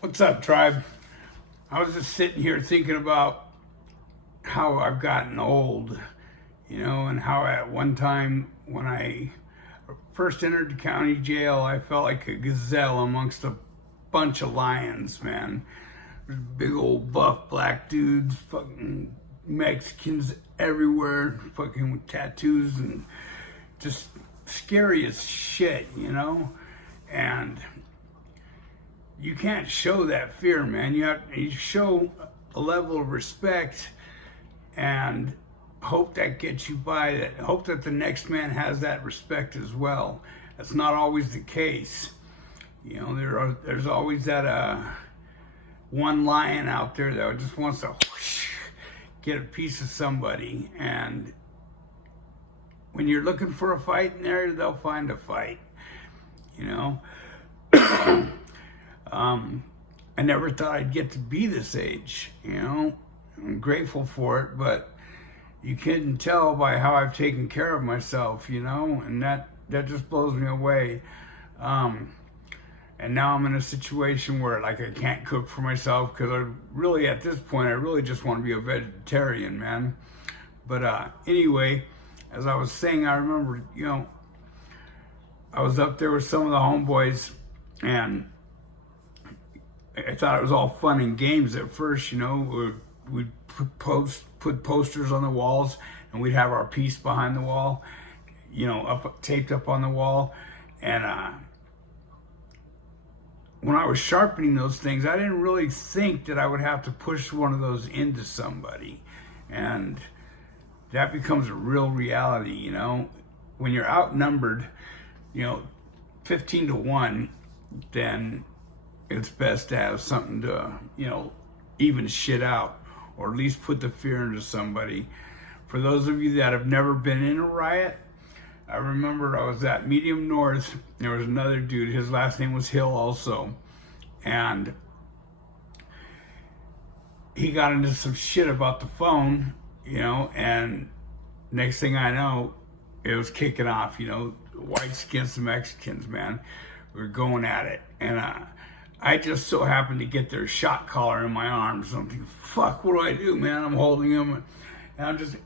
What's up, tribe? I was just sitting here thinking about how I've gotten old, and how at one time when I first entered the county jail, I felt like a gazelle amongst a bunch of lions, man. There's big old buff black dudes, fucking Mexicans everywhere, fucking with tattoos and just scary as shit. And you can't show that fear, man. You show a level of respect and hope that gets you by. That hope that the next man has that respect as well. That's not always the case. There's always that one lion out there that just wants to whoosh, get a piece of somebody. And when you're looking for a fight in there, they'll find a fight. You know. I never thought I'd get to be this age. I'm grateful for it, but you couldn't tell by how I've taken care of myself, and that just blows me away. And now I'm in a situation where like I can't cook for myself because at this point, I really just want to be a vegetarian, man. But anyway, as I was saying, I remember, I was up there with some of the homeboys, and I thought it was all fun and games at first. We'd put posters on the walls, and we'd have our piece behind the wall, taped up on the wall. And when I was sharpening those things, I didn't really think that I would have to push one of those into somebody, and that becomes a real reality. When you're outnumbered, 15 to 1, then it's best to have something to, even shit out, or at least put the fear into somebody. For those of you that have never been in a riot, I remember I was at Medium North. There was another dude, his last name was Hill also. And he got into some shit about the phone, and next thing I know, it was kicking off, whites against the Mexicans, man. We were going at it. And I just so happened to get their shot collar in my arms. I'm thinking, fuck, what do I do, man? I'm holding him, and I'm just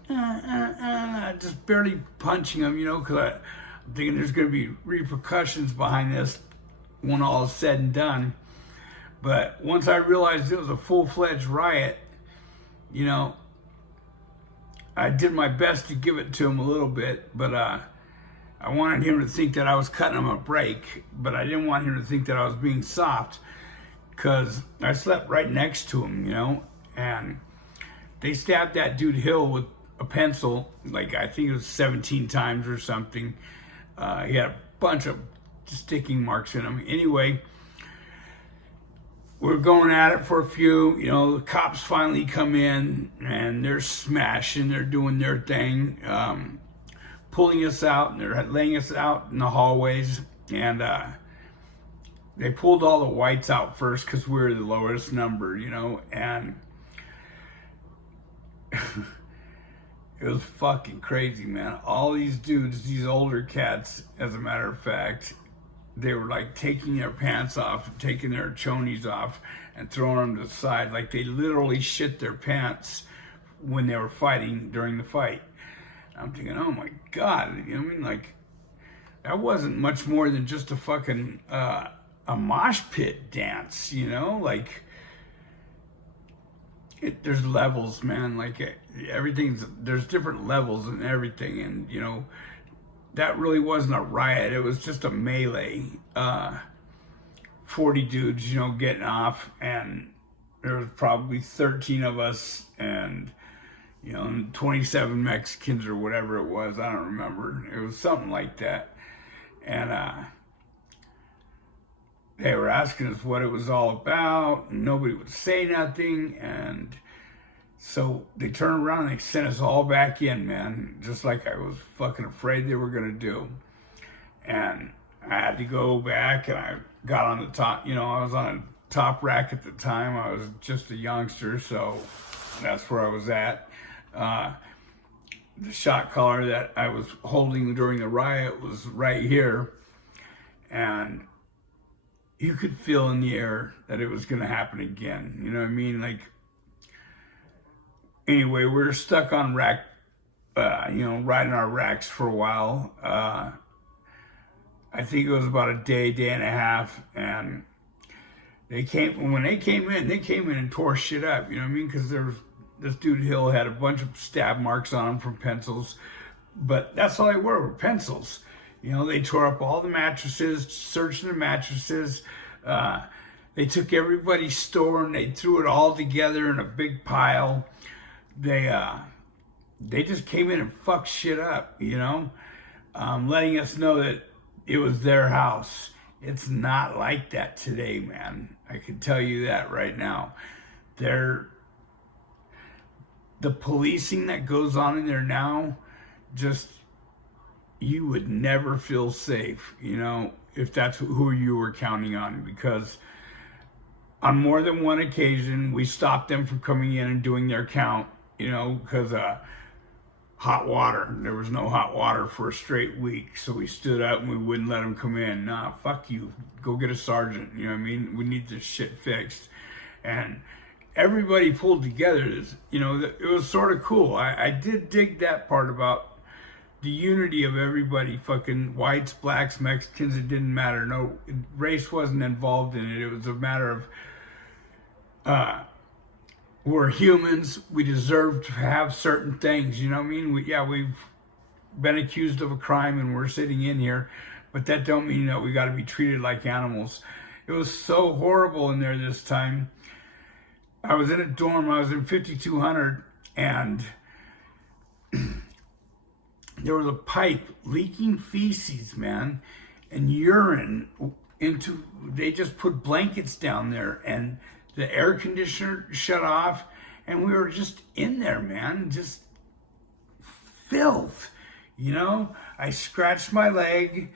barely punching him, because I'm thinking there's going to be repercussions behind this when all is said and done. But once I realized it was a full-fledged riot, I did my best to give it to him a little bit, but I wanted him to think that I was cutting him a break, but I didn't want him to think that I was being soft, because I slept right next to him, and they stabbed that dude Hill with a pencil, like I think it was 17 times or something. He had a bunch of sticking marks in him. Anyway, we're going at it for a few, the cops finally come in, and they're smashing, they're doing their thing, pulling us out, and they're laying us out in the hallways. And they pulled all the whites out first because we were the lowest number, and it was fucking crazy, man. All these dudes, these older cats, as a matter of fact, they were like taking their pants off, taking their chonies off, and throwing them to the side. Like they literally shit their pants when they were fighting during the fight. I'm thinking, oh my God, like that wasn't much more than just a fucking a mosh pit dance, like there's levels, man. Like there's different levels and everything, and that really wasn't a riot. It was just a melee. 40 dudes, getting off, and there was probably 13 of us, and 27 Mexicans or whatever it was. I don't remember. It was something like that. And they were asking us what it was all about, and nobody would say nothing. And so they turned around and they sent us all back in, man, just like I was fucking afraid they were going to do. And I had to go back, and I got on the top, I was on a top rack at the time. I was just a youngster, so that's where I was at. The shot collar that I was holding during the riot was right here, and you could feel in the air that it was going to happen again. You know what I mean? Like, anyway, we're stuck on rack, riding our racks for a while. I think it was about a day and a half, and when they came in and tore shit up. You know what I mean? Because this dude Hill had a bunch of stab marks on him from pencils, but that's all they were pencils. You know, they tore up all the mattresses, searching the mattresses. They took everybody's store and they threw it all together in a big pile. They just came in and fucked shit up, you know, letting us know that it was their house. It's not like that today, man. I can tell you that right now. The policing that goes on in there now, just, you would never feel safe, you know, if that's who you were counting on, because on more than one occasion, we stopped them from coming in and doing their count, you know, because hot water. There was no hot water for a straight week, so we stood up and we wouldn't let them come in. Nah, fuck you. Go get a sergeant. You know what I mean? We need this shit fixed. And everybody pulled together. You know, it was sort of cool. I did dig that part about the unity of everybody, fucking whites, blacks, Mexicans. It didn't matter. No, race wasn't involved in it. It was a matter of we're humans. We deserve to have certain things. You know what I mean? We've been accused of a crime and we're sitting in here, but that don't mean that we got to be treated like animals. It was so horrible in there this time. I was in a dorm. I was in 5200, and there was a pipe leaking feces, man, and urine into. They just put blankets down there, and the air conditioner shut off, and we were just in there, man, just filth, you know? I scratched my leg,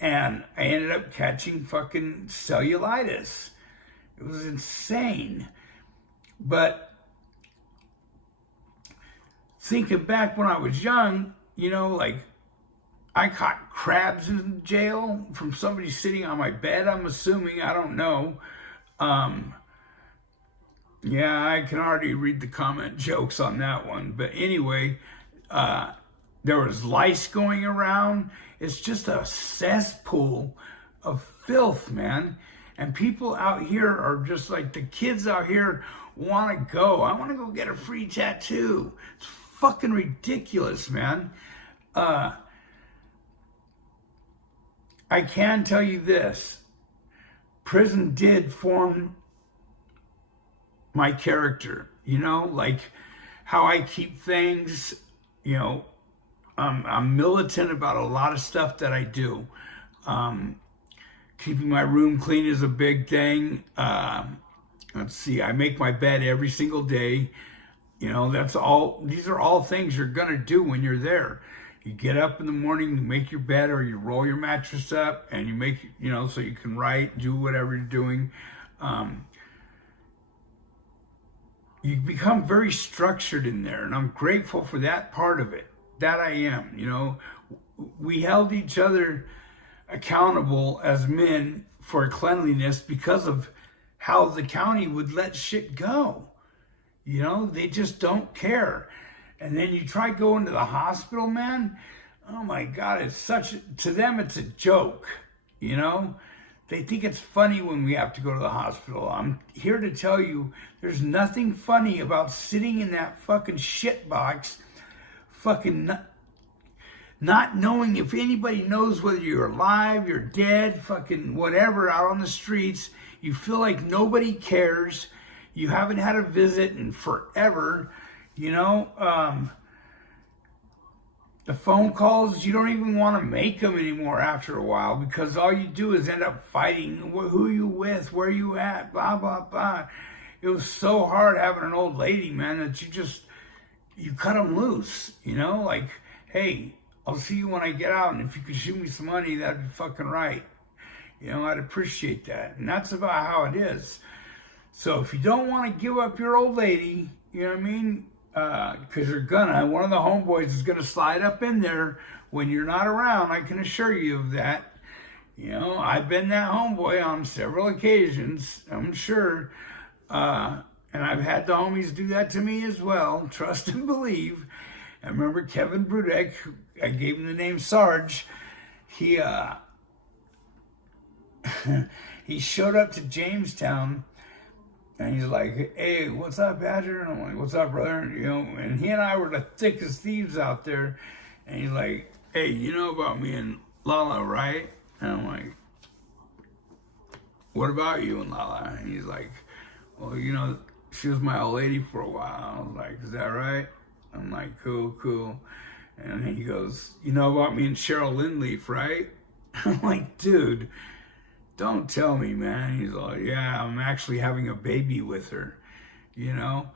and I ended up catching fucking cellulitis. It was insane. But thinking back when I was young, you know, like, I caught crabs in jail from somebody sitting on my bed, I'm assuming. I don't know. Yeah, I can already read the comment jokes on that one. But anyway, there was lice going around. It's just a cesspool of filth, man. And people out here are just like, the kids out here want to go. I want to go get a free tattoo. It's fucking ridiculous, man. I can tell you this. Prison did form my character, you know, like how I keep things, you know. I'm militant about a lot of stuff that I do. Keeping my room clean is a big thing. Let's see, I make my bed every single day. You know, that's all. These are all things you're gonna do when you're there. You get up in the morning, you make your bed, or you roll your mattress up, and you make, you know, so you can write, do whatever you're doing. You become very structured in there, and I'm grateful for that part of it. That I am, you know. We held each other accountable as men for cleanliness because of how the county would let shit go. You know, they just don't care. And then you try going to the hospital, man. Oh my God, to them it's a joke, you know? They think it's funny when we have to go to the hospital. I'm here to tell you, there's nothing funny about sitting in that fucking shit box, fucking not knowing if anybody knows whether you're alive, you're dead, fucking whatever, out on the streets. You feel like nobody cares. You haven't had a visit in forever, you know? The phone calls, you don't even want to make them anymore after a while, because all you do is end up fighting. Who you with? Where you at? Blah, blah, blah. It was so hard having an old lady, man, that you cut them loose, you know? Like, hey, I'll see you when I get out, and if you could shoot me some money, that'd be fucking right. You know, I'd appreciate that. And that's about how it is. So if you don't want to give up your old lady, you know what I mean? Because one of the homeboys is gonna slide up in there when you're not around. I can assure you of that. You know, I've been that homeboy on several occasions, I'm sure. And I've had the homies do that to me as well. Trust and believe. I remember Kevin Brudek, I gave him the name Sarge. He he showed up to Jamestown, and he's like, "Hey, what's up, Badger?" And I'm like, "What's up, brother?" And, you know, and he and I were the thickest thieves out there. And he's like, "Hey, you know about me and Lala, right?" And I'm like, "What about you and Lala?" And he's like, "Well, you know, she was my old lady for a while." I was like, "Is that right?" I'm like, "Cool, cool." And he goes, "You know about me and Cheryl Lindleaf, right?" I'm like, "Dude, don't tell me, man." He's like, "Yeah, I'm actually having a baby with her." You know,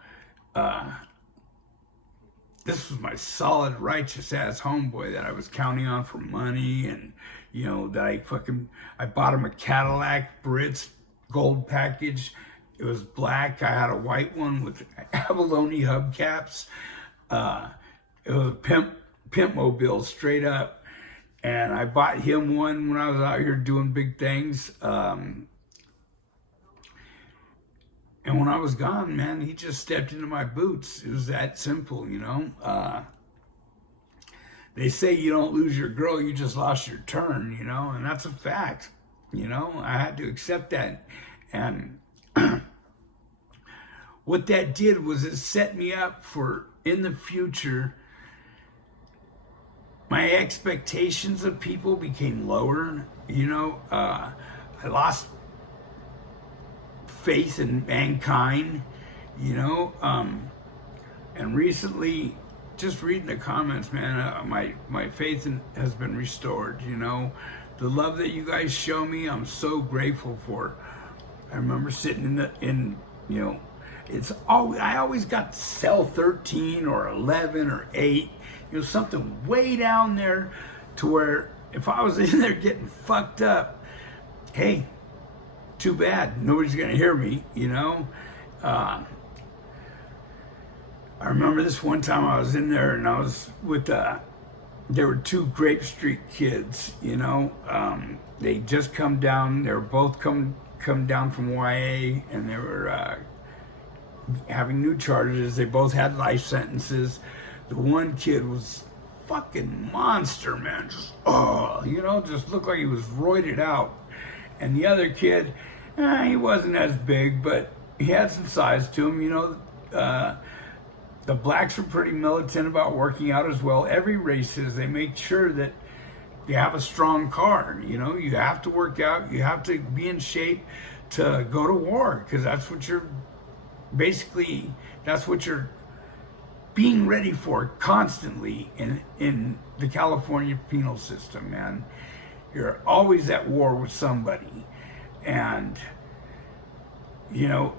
this was my solid, righteous ass homeboy that I was counting on for money, and you know that I bought him a Cadillac Brits gold package. It was black. I had a white one with abalone hubcaps. It was a pimp mobile straight up. And I bought him one when I was out here doing big things. And when I was gone, man, he just stepped into my boots. It was that simple, you know. They say you don't lose your girl, you just lost your turn, you know, and that's a fact. You know, I had to accept that. And what that did was it set me up for, in the future, my expectations of people became lower. You know, I lost faith in mankind, you know. And recently, just reading the comments, man, my faith has been restored, you know. The love that you guys show me, I'm so grateful for. I remember sitting you know, I always got cell 13 or 11 or 8, you know, something way down there to where if I was in there getting fucked up, hey, too bad, nobody's gonna hear me, you know. I remember this one time I was in there and I was with, there were two Grape Street kids, you know. They just come down, they were both come down from YA, and they were having new charges. They both had life sentences. The one kid was fucking monster, man. Just, you know, just looked like he was roided out. And the other kid, he wasn't as big, but he had some size to him, you know. The blacks are pretty militant about working out as well. Every race is. They make sure that you have a strong car. You know, you have to work out. You have to be in shape to go to war, because that's what you're basically, that's what you're being ready for constantly in the California penal system, man. You're always at war with somebody. And, you know,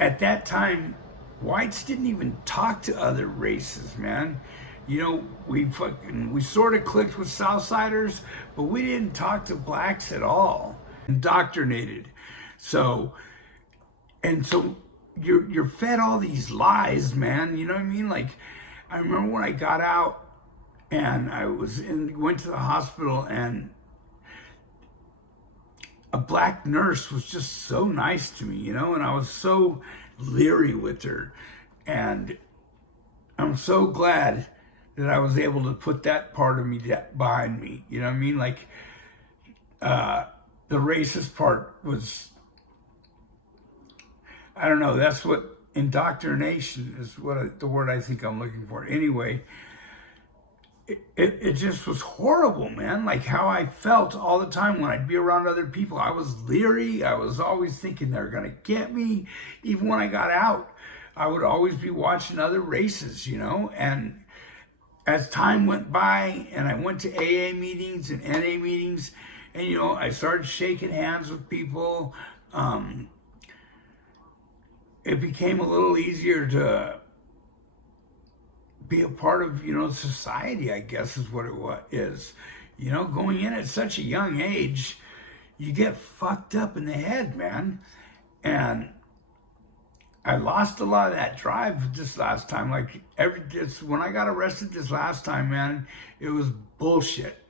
at that time, whites didn't even talk to other races, man. You know, we sort of clicked with Southsiders, but we didn't talk to blacks at all. Indoctrinated. So you're fed all these lies, man. You know what I mean? Like, I remember when I got out and went to the hospital, and a black nurse was just so nice to me, you know, and I was so leery with her. And I'm so glad that I was able to put that part of me behind me. You know what I mean? Like, the racist part was, I don't know, that's what indoctrination is, the word I think I'm looking for. Anyway, it just was horrible, man. Like how I felt all the time when I'd be around other people. I was leery. I was always thinking they're going to get me. Even when I got out, I would always be watching other races, you know. And as time went by and I went to AA meetings and NA meetings, and, you know, I started shaking hands with people, it became a little easier to be a part of, you know, society, I guess is what it is. You know, going in at such a young age, you get fucked up in the head, man. And I lost a lot of that drive this last time. Like, when I got arrested this last time, man, it was bullshit.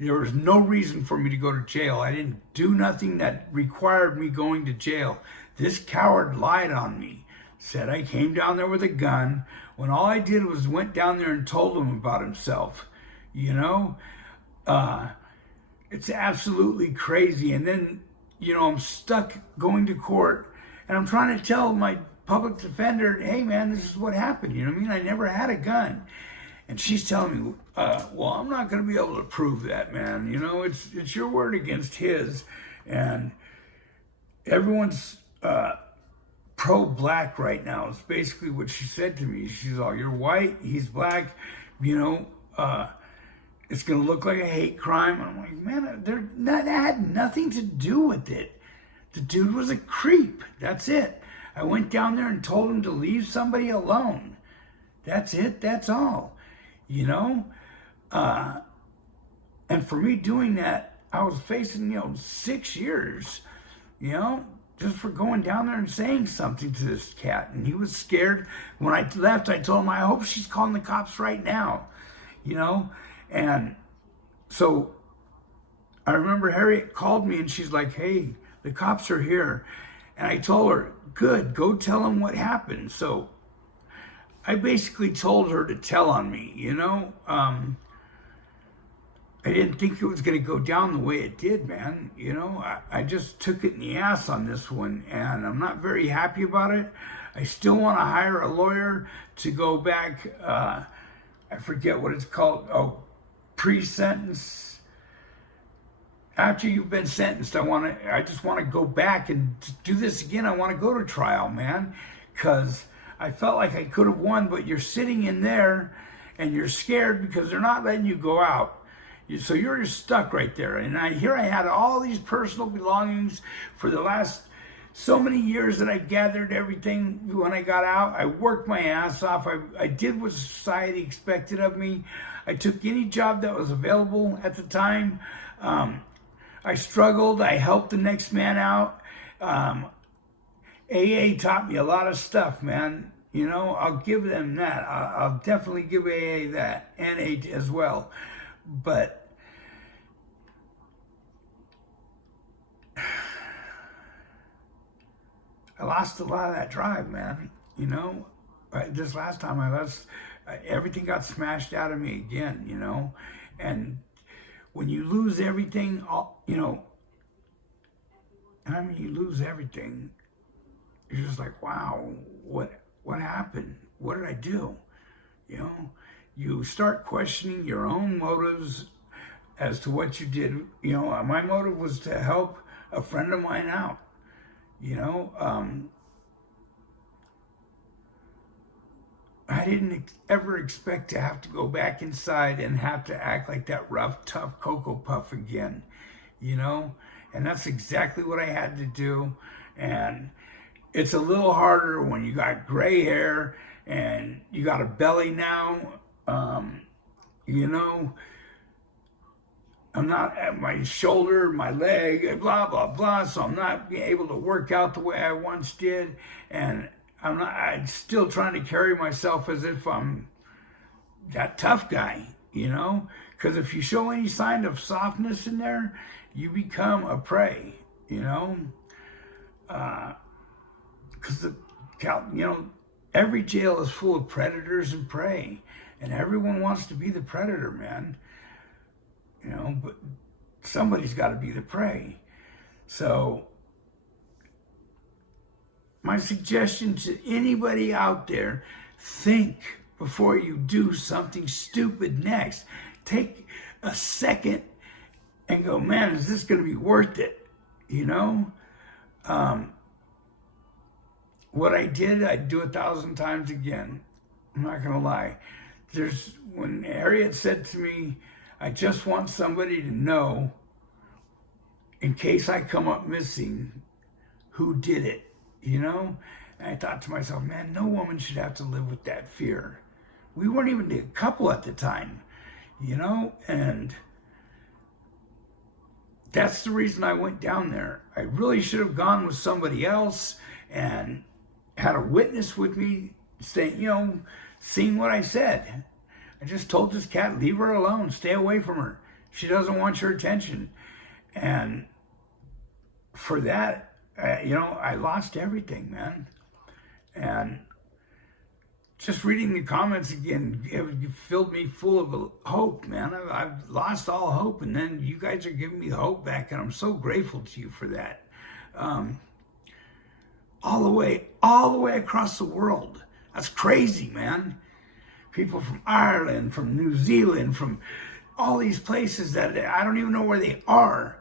There was no reason for me to go to jail. I didn't do nothing that required me going to jail. This coward lied on me, said I came down there with a gun, when all I did was went down there and told him about himself. You know, it's absolutely crazy. And then, you know, I'm stuck going to court, and I'm trying to tell my public defender, hey man, this is what happened. You know what I mean? I never had a gun. And she's telling me, well, I'm not going to be able to prove that, man. You know, it's your word against his. And everyone's pro-black right now. It's basically what she said to me. She's all, you're white, he's black, you know, it's going to look like a hate crime. I'm like, man, that had nothing to do with it. The dude was a creep. That's it. I went down there and told him to leave somebody alone. That's it. That's all. You know? And for me doing that, I was facing, you know, 6 years, you know, just for going down there and saying something to this cat. And he was scared. When I left, I told him, I hope she's calling the cops right now, you know? And so I remember Harriet called me and she's like, hey, the cops are here. And I told her, good, go tell them what happened. So I basically told her to tell on me, you know? I didn't think it was going to go down the way it did, man. You know, I just took it in the ass on this one, and I'm not very happy about it. I still want to hire a lawyer to go back, I forget what it's called, pre-sentence. After you've been sentenced, I just want to go back and do this again. I want to go to trial, man, because I felt like I could have won, but you're sitting in there and you're scared because they're not letting you go out. So you're just stuck right there. And I had all these personal belongings for the last so many years that I gathered everything when I got out. I worked my ass off. I did what society expected of me. I took any job that was available at the time. I struggled. I helped the next man out. AA taught me a lot of stuff, man. You know, I'll give them that. I'll definitely give AA that, and A as well. But I lost a lot of that drive, man. You know, this last time I lost, everything got smashed out of me again, you know. And when you lose everything, you know, and I mean, you lose everything, you're just like, wow, what happened? What did I do? You know, you start questioning your own motives as to what you did. You know, my motive was to help a friend of mine out. You know, I didn't ever expect to have to go back inside and have to act like that rough, tough Cocoa Puff again, you know? And that's exactly what I had to do. And it's a little harder when you got gray hair and you got a belly now, you know? I'm not at my shoulder, my leg, blah, blah, blah. So I'm not being able to work out the way I once did. And I'm still trying to carry myself as if I'm that tough guy, you know? Because if you show any sign of softness in there, you become a prey, you know? Because, you know, every jail is full of predators and prey. And everyone wants to be the predator, man. You know, but somebody's got to be the prey. So my suggestion to anybody out there, think before you do something stupid next. Take a second and go, man, is this going to be worth it? You know? What I did, I'd do 1,000 times again. I'm not going to lie. When Harriet said to me, I just want somebody to know, in case I come up missing, who did it, you know? And I thought to myself, man, no woman should have to live with that fear. We weren't even a couple at the time, you know? And that's the reason I went down there. I really should have gone with somebody else and had a witness with me saying, you know, seeing what I said. I just told this cat, leave her alone, stay away from her. She doesn't want your attention. And for that, you know, I lost everything, man. And just reading the comments again, it filled me full of hope, man. I've lost all hope, and then you guys are giving me hope back, and I'm so grateful to you for that. All the way across the world. That's crazy, man. People from Ireland, from New Zealand, from all these places that I don't even know where they are.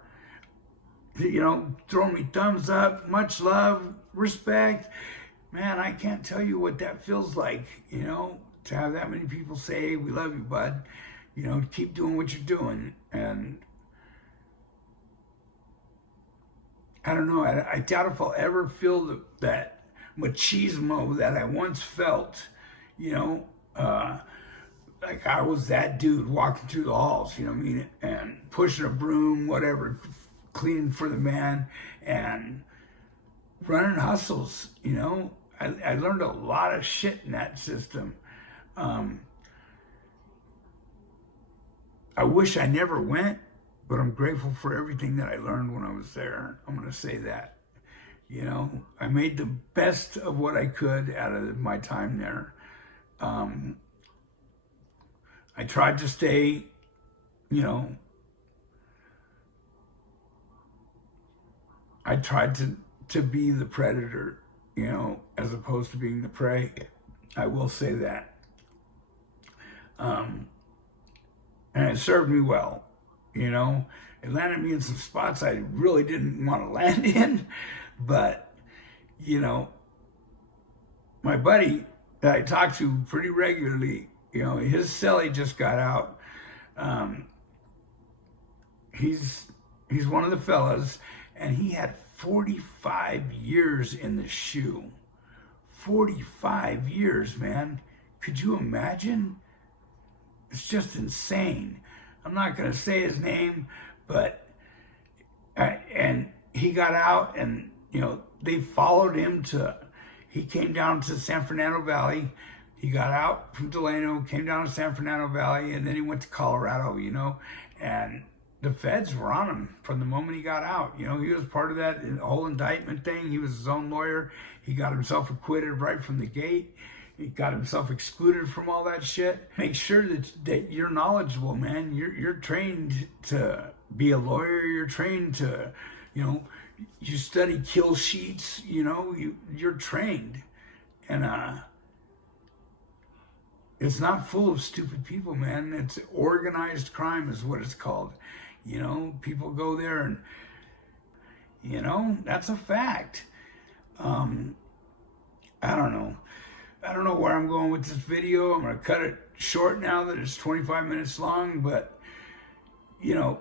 You know, throwing me thumbs up, much love, respect. Man, I can't tell you what that feels like, you know, to have that many people say, hey, we love you, bud. You know, keep doing what you're doing. And I don't know, I doubt if I'll ever feel that machismo that I once felt, you know, like I was that dude walking through the halls, you know what I mean, and pushing a broom, whatever, cleaning for the man, and running hustles, you know. I learned a lot of shit in that system. I wish I never went, but I'm grateful for everything that I learned when I was there. I'm going to say that. You know, I made the best of what I could out of my time there. I tried to stay, you know, I tried to be the predator, you know, as opposed to being the prey. I will say that. And it served me well, you know. It landed me in some spots I really didn't want to land in, but, you know, my buddy that I talk to pretty regularly, you know, his cellie just got out. He's one of the fellas, and he had 45 years in the shoe. 45 years, man. Could you imagine? It's just insane. I'm not going to say his name, but, and he got out, and, you know, they followed him he came down to San Fernando Valley. He got out from Delano, came down to San Fernando Valley, and then he went to Colorado, you know, and the feds were on him from the moment he got out. You know, he was part of that whole indictment thing. He was his own lawyer. He got himself acquitted right from the gate. He got himself excluded from all that shit. Make sure that you're knowledgeable, man. You're trained to be a lawyer. You're trained to, you know, you study kill sheets. You know, you're trained, and it's not full of stupid people, man. It's organized crime is what it's called. You know, people go there and, you know, that's a fact. I don't know. I don't know where I'm going with this video. I'm going to cut it short now that it's 25 minutes long, but, you know,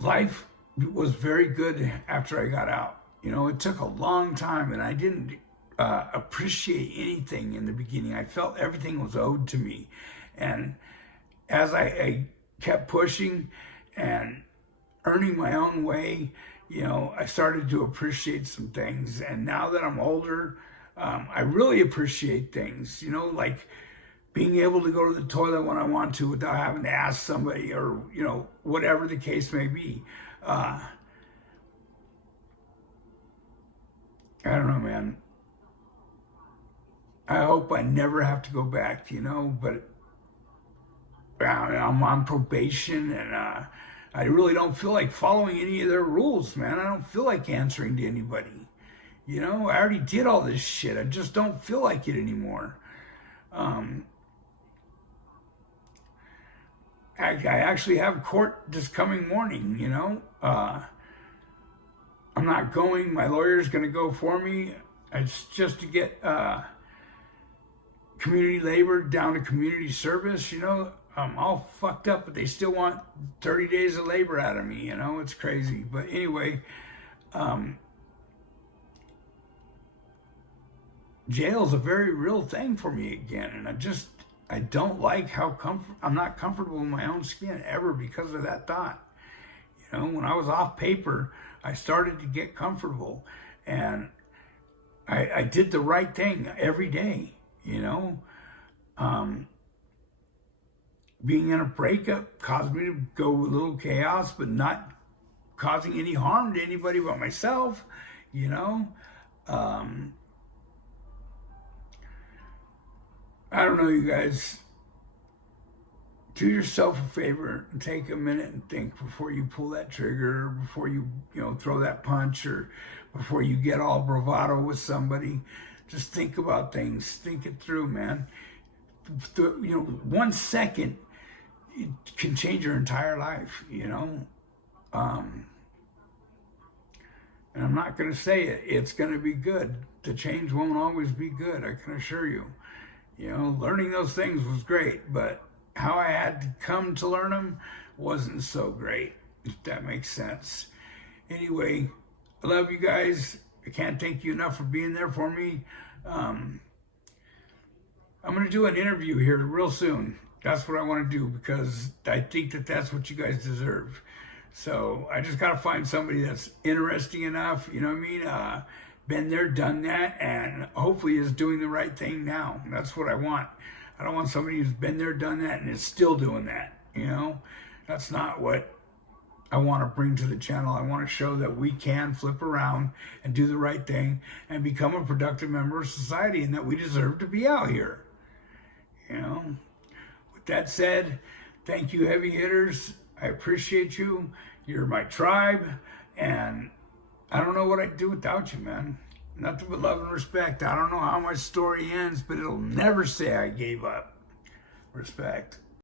life was very good after I got out. You know, it took a long time, and I didn't appreciate anything in the beginning. I felt everything was owed to me. And as I kept pushing and earning my own way, you know, I started to appreciate some things. And now that I'm older, I really appreciate things, you know, like being able to go to the toilet when I want to without having to ask somebody, or, you know, whatever the case may be. I don't know, man. I hope I never have to go back, you know, but I'm on probation, and I really don't feel like following any of their rules, man. I don't feel like answering to anybody. You know, I already did all this shit. I just don't feel like it anymore. I actually have court this coming morning, you know. I'm not going. My lawyer's going to go for me. It's just to get community labor down to community service, you know. I'm all fucked up, but they still want 30 days of labor out of me, you know. It's crazy. But anyway, jail's a very real thing for me again, and I don't like how I'm not comfortable in my own skin ever because of that thought. You know, when I was off paper, I started to get comfortable, and I did the right thing every day, you know. being in a breakup caused me to go a little chaos, but not causing any harm to anybody but myself, you know. I don't know, you guys. Do yourself a favor and take a minute and think before you pull that trigger, before you throw that punch, or before you get all bravado with somebody. Just think about things. Think it through, man. 1 second it can change your entire life, And I'm not going to say it. It's going to be good. The change won't always be good, I can assure you. Learning those things was great, but how I had to come to learn them wasn't so great, if that makes sense. Anyway, I love you guys. I can't thank you enough for being there for me. I'm going to do an interview here real soon. That's what I want to do, because I think that that's what you guys deserve. So I just got to find somebody that's interesting enough, you know what I mean? Been there, done that, and hopefully is doing the right thing now. That's what I want. I don't want somebody who's been there, done that, and is still doing that, That's not what I want to bring to the channel. I want to show that we can flip around and do the right thing and become a productive member of society, and that we deserve to be out here, With that said, thank you, heavy hitters. I appreciate you. You're my tribe, and I don't know what I'd do without you, man. Nothing but love and respect. I don't know how my story ends, but it'll never say I gave up. Respect.